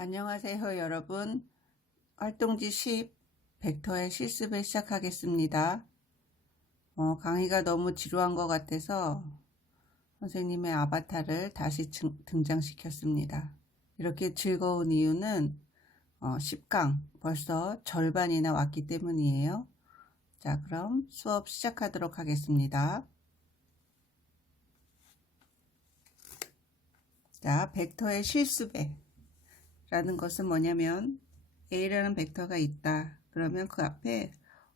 안녕하세요 여러분. 활동지 10 벡터의 실습을 시작하겠습니다. 어, 강의가 너무 지루한 것 같아서 선생님의 아바타를 다시 증- 등장시켰습니다. 이렇게 즐거운 이유는 어, 10강 벌써 절반이나 왔기 때문이에요. 자 그럼 수업 시작하도록 하겠습니다. 자 벡터의 실습에 라는 것은 뭐냐면 A라는 벡터가 있다. 그러면 그 앞에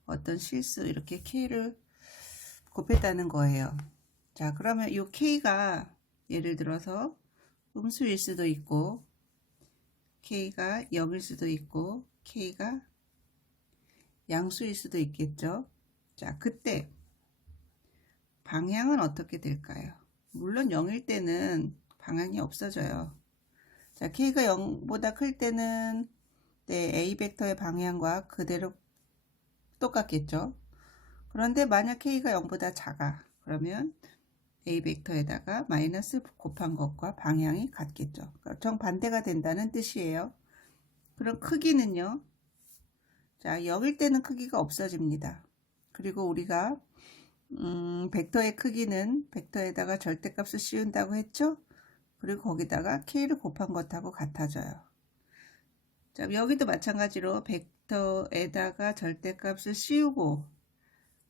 어떤 실수 이렇게 K를 곱했다는 거예요. 자, 그러면 이 K가 예를 들어서 음수일 수도 있고 K가 0일 수도 있고 K가 양수일 수도 있겠죠. 자, 그때 방향은 어떻게 될까요? 물론 0일 때는 방향이 없어져요. 자, k가 0보다 클 때는 네, a 벡터의 방향과 그대로 똑같겠죠. 그런데 만약 k가 0보다 작아. 그러면 a 벡터에다가 마이너스 곱한 것과 방향이 같겠죠. 그러니까 정반대가 된다는 뜻이에요. 그럼 크기는요. 자, 0일 때는 크기가 없어집니다. 그리고 우리가 음, 벡터의 크기는 벡터에다가 절대값을 씌운다고 했죠? 그리고 거기다가 k를 곱한 것하고 같아져요. 자, 여기도 마찬가지로 벡터에다가 절대값을 씌우고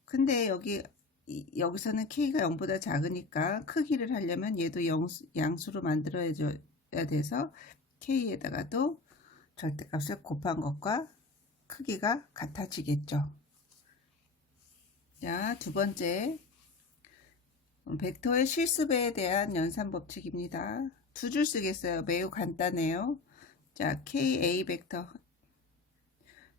근데 여기 이- 여기서는 k가 0보다 작으니까 크기를 하려면 얘도 영수, 양수로 만들어야 돼서 k에다가도 절대값을 곱한 것과 크기가 같아지겠죠. 자, 두 번째 벡터의 실습에 대한 연산 법칙입니다. 두 줄 쓰겠어요. 매우 간단해요. 자, KA 벡터.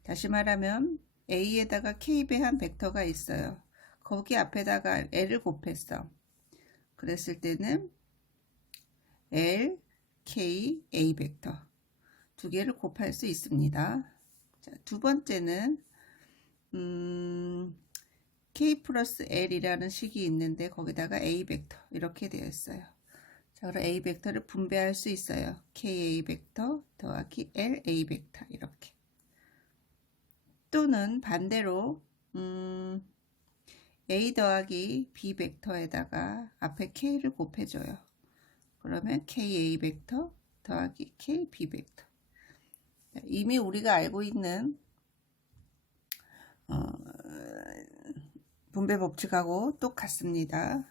다시 말하면 A에다가 K배한 벡터가 있어요. 거기 앞에다가 L을 곱했어. 그랬을 때는 L, K, A 벡터 두 개를 곱할 수 있습니다. 자, 두 번째는 음, K 플러스 L이라는 식이 있는데 거기다가 A 벡터 이렇게 되어 있어요. 자, 그럼 A 벡터를 분배할 수 있어요. KA 벡터 더하기 LA 벡터 이렇게. 또는 반대로 음, A 더하기 B 벡터에다가 앞에 K를 곱해줘요. 그러면 KA 벡터 더하기 KB 벡터. 자, 이미 우리가 알고 있는 어, 분배 법칙하고 똑같습니다.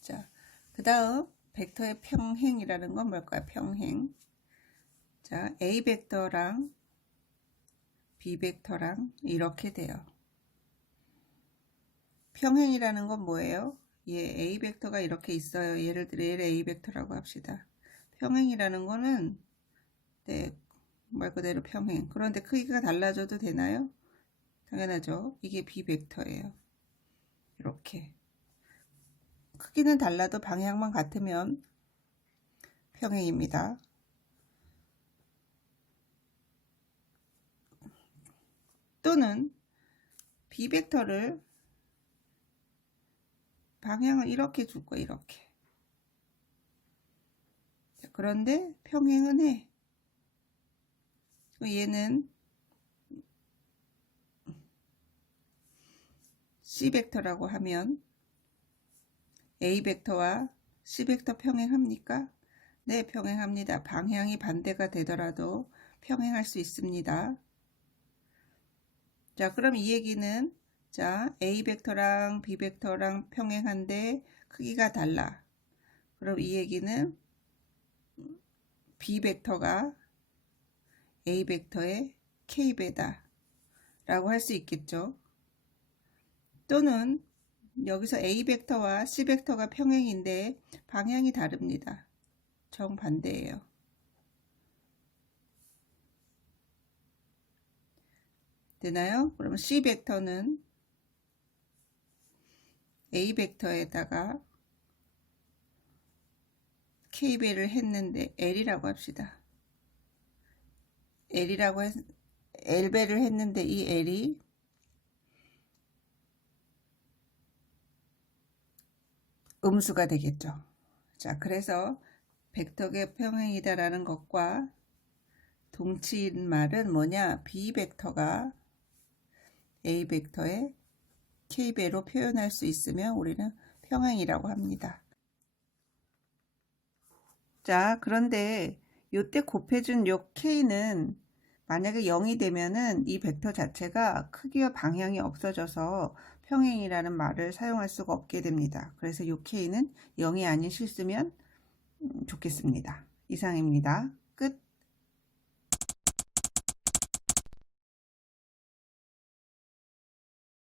자, 그 다음 벡터의 평행이라는 건 뭘까요? 평행. 자, A 벡터랑 B 벡터랑 이렇게 돼요. 평행이라는 건 뭐예요? 예, A 벡터가 이렇게 있어요. 예를 들어 얘를 A 벡터라고 합시다. 평행이라는 거는 네, 말 그대로 평행. 그런데 크기가 달라져도 되나요? 당연하죠. 이게 B 벡터예요. 이렇게. 크기는 달라도 방향만 같으면 평행입니다. 또는 비벡터를 방향을 이렇게 줄 거야 이렇게. 자, 그런데 평행은 해. 얘는 C벡터라고 하면 A 벡터와 C 벡터 평행합니까? 네, 평행합니다. 방향이 반대가 되더라도 평행할 수 있습니다. 자, 그럼 이 얘기는 자, A 벡터랑 B 벡터랑 평행한데 크기가 달라. 그럼 이 얘기는 B 벡터가 A 벡터의 K배다 라고 할 수 있겠죠. 또는 여기서 A 벡터와 C 벡터가 평행인데 방향이 다릅니다. 정반대예요. 되나요? 그러면 C 벡터는 A 벡터에다가 K배를 했는데 L이라고 합시다. L이라고 했, L배를 했는데 이 L이 음수가 되겠죠. 자, 그래서 벡터계 평행이다라는 것과 동치인 말은 뭐냐? B 벡터가 A 벡터의 K배로 표현할 수 있으면 우리는 평행이라고 합니다. 자, 그런데 요때 곱해준 요 K는 만약에 0이 되면은 이 벡터 자체가 크기와 방향이 없어져서 평행이라는 말을 사용할 수가 없게 됩니다. 그래서 요 K는 0이 아닌 실수면 음, 좋겠습니다. 이상입니다. 끝.